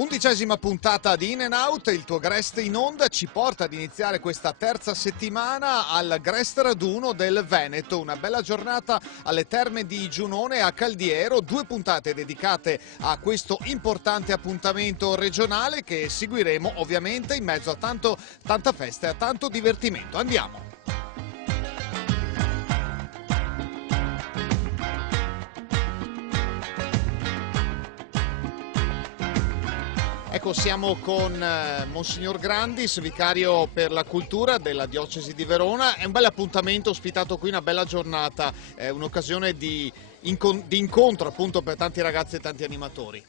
11ª puntata di In and Out, il tuo Grest in onda ci porta ad iniziare questa terza settimana al Grest Raduno del Veneto, una bella giornata alle Terme di Giunone a Caldiero, 2 puntate dedicate a questo importante appuntamento regionale che seguiremo ovviamente in mezzo a tanta festa e a tanto divertimento. Andiamo! Ecco, siamo con Monsignor Grandis, vicario per la cultura della diocesi di Verona. È un bel appuntamento ospitato qui, una bella giornata, un'occasione di incontro appunto per tanti ragazzi e tanti animatori.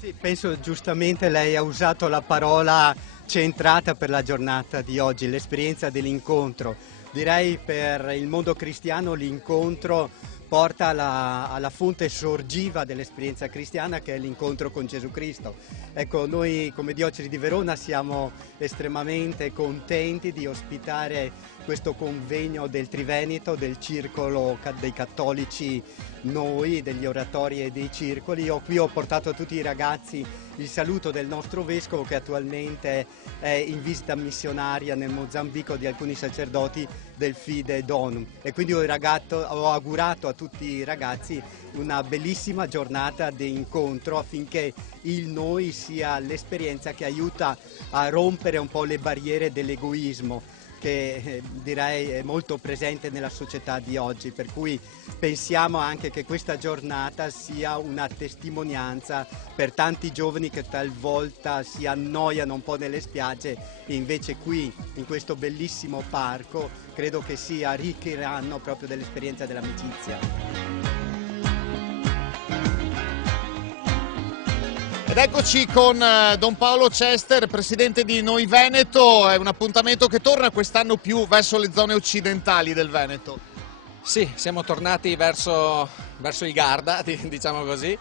Sì, penso giustamente lei ha usato la parola centrata per la giornata di oggi, l'esperienza dell'incontro. Direi per il mondo cristiano l'incontro porta alla fonte sorgiva dell'esperienza cristiana, che è l'incontro con Gesù Cristo. Ecco, noi come diocesi di Verona siamo estremamente contenti di ospitare questo convegno del Triveneto, del circolo dei cattolici noi, degli oratori e dei circoli. Io qui ho portato a tutti i ragazzi il saluto del nostro vescovo, che attualmente è in visita missionaria nel Mozambico di alcuni sacerdoti del Fide Donum, e quindi ho augurato a tutti i ragazzi una bellissima giornata di incontro affinché il noi sia l'esperienza che aiuta a rompere un po' le barriere dell'egoismo, che direi è molto presente nella società di oggi, per cui pensiamo anche che questa giornata sia una testimonianza per tanti giovani che talvolta si annoiano un po' nelle spiagge e invece qui in questo bellissimo parco credo che si arricchiranno proprio dell'esperienza dell'amicizia. Ed eccoci con Don Paolo Cester, presidente di Noi Veneto. È un appuntamento che torna quest'anno più verso le zone occidentali del Veneto. Sì, siamo tornati verso il Garda, diciamo così,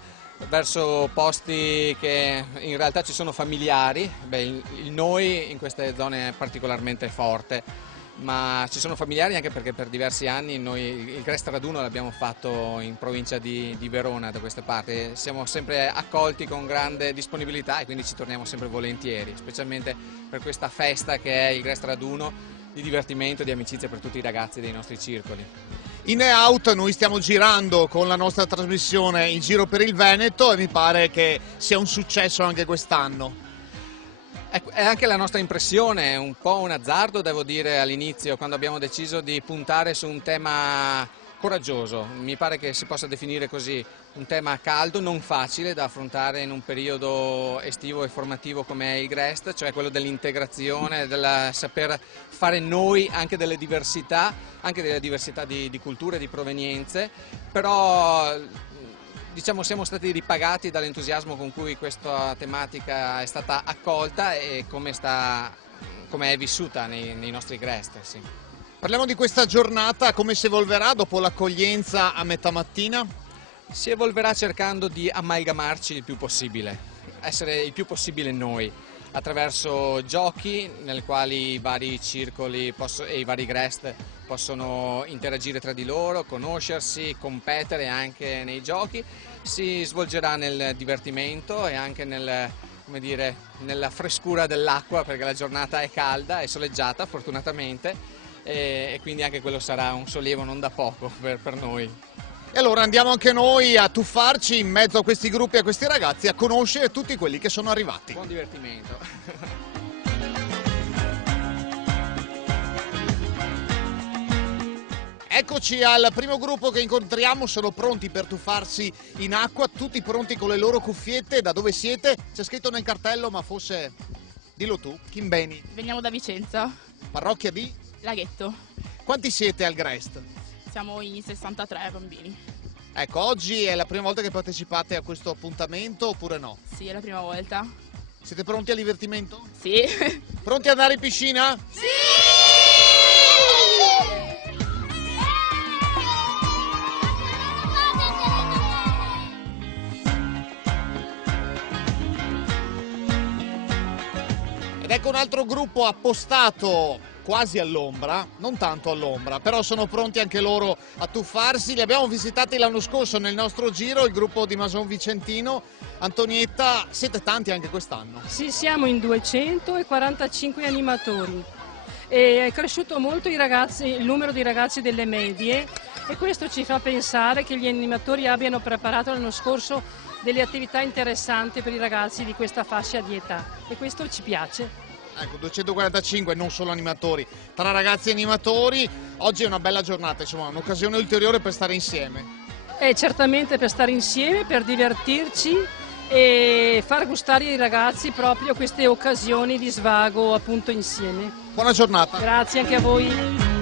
verso posti che in realtà ci sono familiari. Beh, il noi in queste zone è particolarmente forte, ma ci sono familiari anche perché per diversi anni noi il Grest Raduno l'abbiamo fatto in provincia di Verona, da queste parti. Siamo sempre accolti con grande disponibilità e quindi ci torniamo sempre volentieri, specialmente per questa festa che è il Grest Raduno, di divertimento e di amicizia per tutti i ragazzi dei nostri circoli. In and Out noi stiamo girando con la nostra trasmissione in giro per il Veneto e mi pare che sia un successo anche quest'anno. È anche la nostra impressione, un po' un azzardo devo dire all'inizio, quando abbiamo deciso di puntare su un tema coraggioso, mi pare che si possa definire così, un tema caldo, non facile da affrontare in un periodo estivo e formativo come è il Grest, cioè quello dell'integrazione, del saper fare noi anche delle diversità di culture, di provenienze, però diciamo siamo stati ripagati dall'entusiasmo con cui questa tematica è stata accolta e come è vissuta nei nostri Grest. Sì. Parliamo di questa giornata, come si evolverà dopo l'accoglienza a metà mattina? Si evolverà cercando di amalgamarci il più possibile, essere il più possibile noi, attraverso giochi nel quali i vari circoli e i vari Grest possono interagire tra di loro, conoscersi, competere anche nei giochi. Si svolgerà nel divertimento e anche nella frescura dell'acqua, perché la giornata è calda e soleggiata fortunatamente, e quindi anche quello sarà un sollievo non da poco per noi. E allora andiamo anche noi a tuffarci in mezzo a questi gruppi e a questi ragazzi, a conoscere tutti quelli che sono arrivati. Buon divertimento! Eccoci al primo gruppo che incontriamo, sono pronti per tuffarsi in acqua, tutti pronti con le loro cuffiette. Da dove siete? C'è scritto nel cartello, ma forse dillo tu, Chimbeni. Veniamo da Vicenza, Parrocchia di? Laghetto. Quanti siete al Grest? Siamo in 63 bambini. Ecco, oggi è la prima volta che partecipate a questo appuntamento oppure no? Sì, è la prima volta. Siete pronti al divertimento? Sì. Pronti ad andare in piscina? Sì! Ed ecco un altro gruppo appostato quasi all'ombra, non tanto all'ombra, però sono pronti anche loro a tuffarsi. Li abbiamo visitati l'anno scorso nel nostro giro, il gruppo di Mason Vicentino. Antonietta, siete tanti anche quest'anno? Sì, siamo in 245 animatori. E è cresciuto molto il numero di ragazzi delle medie e questo ci fa pensare che gli animatori abbiano preparato l'anno scorso delle attività interessanti per i ragazzi di questa fascia di età e questo ci piace. Ecco, 245 non solo animatori, tra ragazzi e animatori. Oggi è una bella giornata, insomma, un'occasione ulteriore per stare insieme. È certamente per stare insieme, per divertirci e far gustare ai ragazzi proprio queste occasioni di svago appunto insieme. Buona giornata. Grazie anche a voi.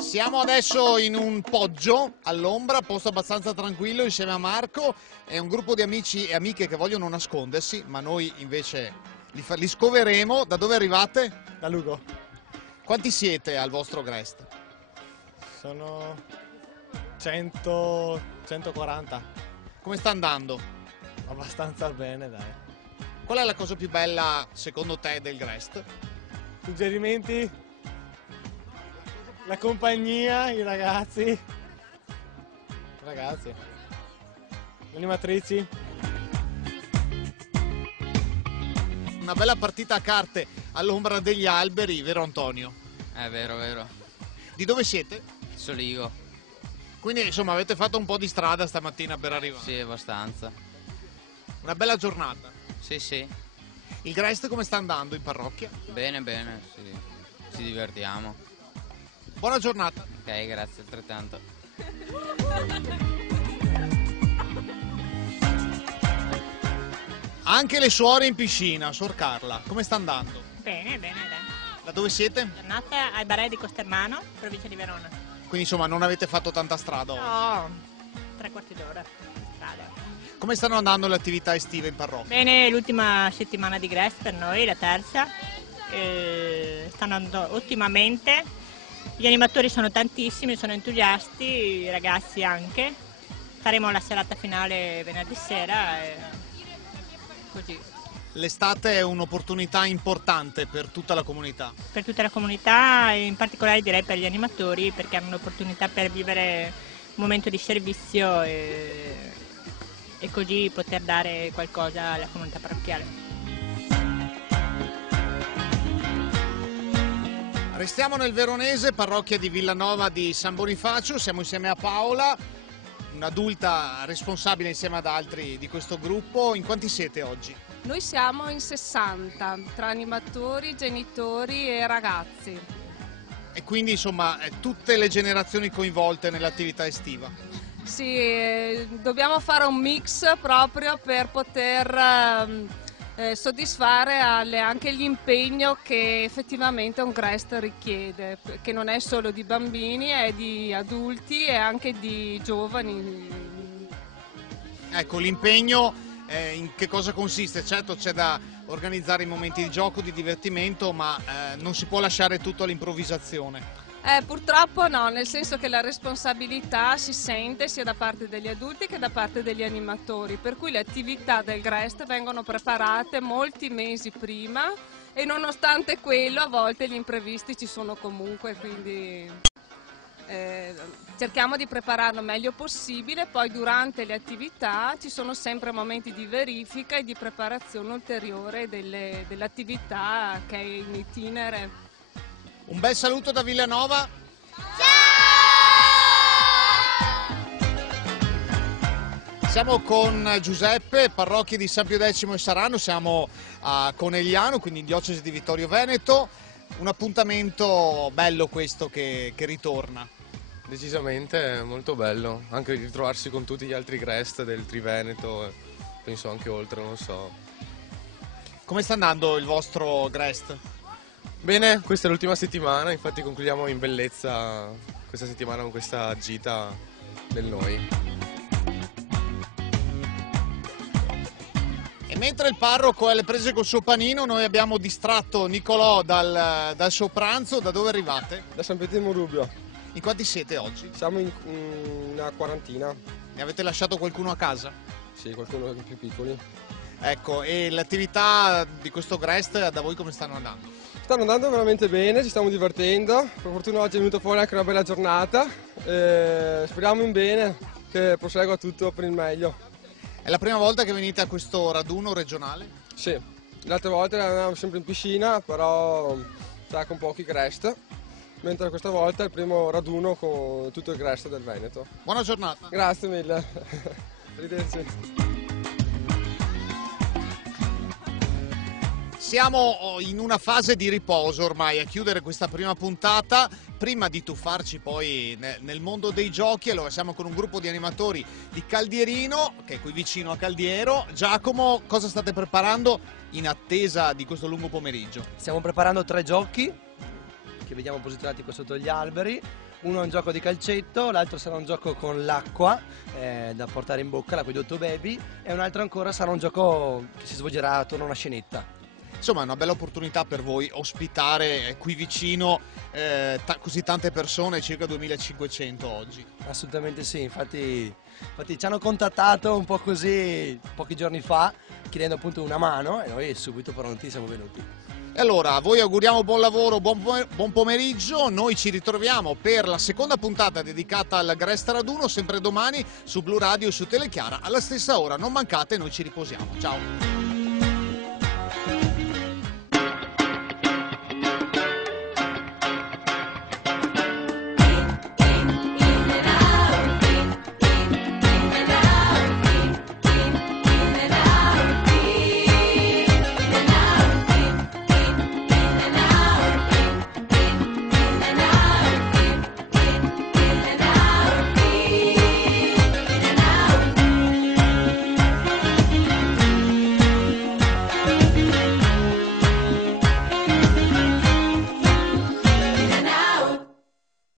Siamo adesso in un poggio all'ombra, posto abbastanza tranquillo insieme a Marco. È un gruppo di amici e amiche che vogliono nascondersi, ma noi invece li scoveremo. Da dove arrivate? Da Lugo. Quanti siete al vostro Grest? Sono 140. Come sta andando? Abbastanza bene, dai. Qual è la cosa più bella secondo te del Grest? Suggerimenti? La compagnia, i ragazzi. Ragazzi. Le animatrici. Una bella partita a carte all'ombra degli alberi, vero Antonio? È vero, vero. Di dove siete? Soligo. Quindi insomma avete fatto un po' di strada stamattina per arrivare. Sì, abbastanza. Una bella giornata. Sì, sì. Il Grest come sta andando in parrocchia? Bene, bene, sì. Ci divertiamo. Buona giornata. Ok, grazie, altrettanto. Anche le suore in piscina, Sor Carla, come sta andando? Bene, bene, dai. Da dove siete? Giornata al Barè di Costermano, provincia di Verona. Quindi insomma non avete fatto tanta strada oggi. No, 3/4 d'ora di strada. Come stanno andando le attività estive in parrocchia? Bene, l'ultima settimana di Grest per noi, la terza. Stanno andando ottimamente. Gli animatori sono tantissimi, sono entusiasti, i ragazzi anche. Faremo la serata finale venerdì sera e così. L'estate è un'opportunità importante per tutta la comunità. Per tutta la comunità e in particolare direi per gli animatori perché hanno un'opportunità per vivere un momento di servizio e così poter dare qualcosa alla comunità parrocchiale. Restiamo nel veronese, parrocchia di Villanova di San Bonifacio, siamo insieme a Paola, un'adulta responsabile insieme ad altri di questo gruppo. In quanti siete oggi? Noi siamo in 60, tra animatori, genitori e ragazzi. E quindi insomma tutte le generazioni coinvolte nell'attività estiva. Sì, dobbiamo fare un mix proprio per poter soddisfare anche l'impegno che effettivamente un Grest richiede, che non è solo di bambini, è di adulti e anche di giovani. Ecco, l'impegno in che cosa consiste? Certo c'è da organizzare i momenti di gioco, di divertimento, ma non si può lasciare tutto all'improvvisazione. Purtroppo no, nel senso che la responsabilità si sente sia da parte degli adulti che da parte degli animatori, per cui le attività del Grest vengono preparate molti mesi prima e nonostante quello a volte gli imprevisti ci sono comunque, quindi cerchiamo di prepararlo il meglio possibile. Poi durante le attività ci sono sempre momenti di verifica e di preparazione ulteriore dell'attività che è in itinere. Un bel saluto da Villanova. Ciao! Siamo con Giuseppe, parrocchia di San Pio X e Sarano, siamo a Conegliano, quindi in diocesi di Vittorio Veneto. Un appuntamento bello questo che ritorna. Decisamente molto bello, anche ritrovarsi con tutti gli altri Grest del Triveneto, penso anche oltre, non lo so. Come sta andando il vostro Grest? Bene, questa è l'ultima settimana, infatti concludiamo in bellezza questa settimana con questa gita del noi. E mentre il parroco è alle prese col suo panino, noi abbiamo distratto Nicolò dal suo pranzo. Da dove arrivate? Da San Pietrino Rubio. In quanti siete oggi? Siamo in una quarantina. Ne avete lasciato qualcuno a casa? Sì, qualcuno più piccoli. Ecco, e le attività di questo Grest da voi come stanno andando? Stanno andando veramente bene, ci stiamo divertendo, per fortuna oggi è venuta fuori anche una bella giornata, speriamo in bene che prosegua tutto per il meglio. È la prima volta che venite a questo raduno regionale? Sì, le altre volte eravamo sempre in piscina, però con pochi Grest, mentre questa volta è il primo raduno con tutto il Grest del Veneto. Buona giornata! Grazie mille! Arrivederci! Siamo in una fase di riposo ormai a chiudere questa prima puntata, prima di tuffarci poi nel mondo dei giochi. Allora siamo con un gruppo di animatori di Caldierino, che è qui vicino a Caldiero. Giacomo, cosa state preparando in attesa di questo lungo pomeriggio? Stiamo preparando 3 giochi che vediamo posizionati qua sotto gli alberi. Uno è un gioco di calcetto, l'altro sarà un gioco con l'acqua da portare in bocca, l'acquedotto Baby, e un altro ancora sarà un gioco che si svolgerà attorno a una scenetta. Insomma è una bella opportunità per voi ospitare qui vicino così tante persone, circa 2500 oggi. Assolutamente sì, infatti ci hanno contattato un po' così pochi giorni fa chiedendo appunto una mano e noi subito pronti siamo venuti. E allora a voi auguriamo buon lavoro, buon pomeriggio, noi ci ritroviamo per la seconda puntata dedicata al Grest Raduno sempre domani su Blu Radio e su Telechiara alla stessa ora, non mancate, noi ci riposiamo, ciao!